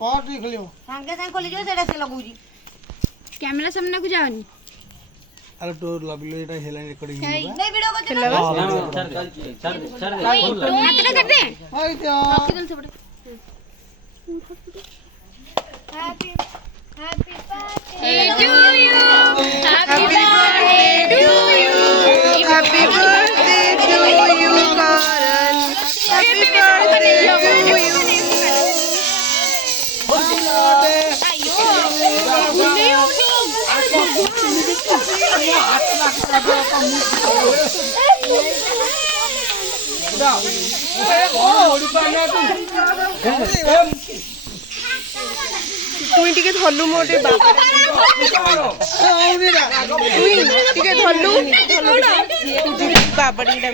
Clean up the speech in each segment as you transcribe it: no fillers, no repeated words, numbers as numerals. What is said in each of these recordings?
कौन देख लियो ସାଙ୍ଗେ ସାଙ୍ଗେ ଖୋଲିଯିବ ସେଇଟା ସେ ଲଗଉଛି। କ୍ୟାମେରା ସାମ୍ନାକୁ ଯାଅନି। अरे तो लबिलो एटा हेला रेकॉर्डिंग ନାଇଁ ଭିଡିଓ କରୁଛି ନା। ହାତଟା କାଟିଦେ। हाय त्या ରଖିଦେଲୁ ସେପଟେ। Happy happy birthday Hey to you. Happy birthday to you. Happy birthday to you, Karan. Happy birthday to you. তুই টিকে ধরলু মোটে বাবা তুই টিকে ধরলু বাবা টিকে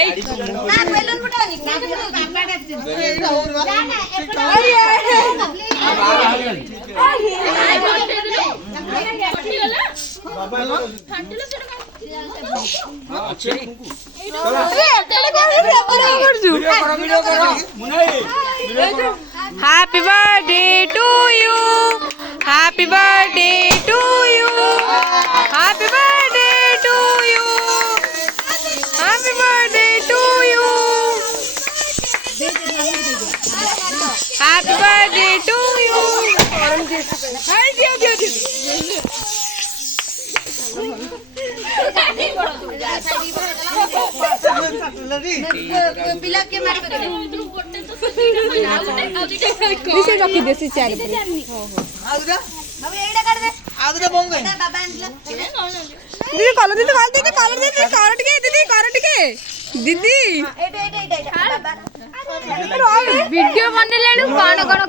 এই ନା ବେଲୁନ ଫୁଟାନି ନା ବାବା ଡାକୁଛି ଯା ନା Happy birthday to you. Happy birthday to you. Happy birthday to you. Happy birthday to you. Happy birthday to you. Hai dia. ପିଲା କିଏ ମାରି ପାରିବେ This is okay. This is चार आउरा ବାବୁ ଏଇଟା କାଢି ଦେ आउरा बंग गई ଏଇଟା ବାବା ଆଣିଥିଲା दीदी कलर दीदी कर टिके दीदी ଏଇଟା ବାବା ଭିଡିଓ ବନେଇଲାଣି କଣ କଣ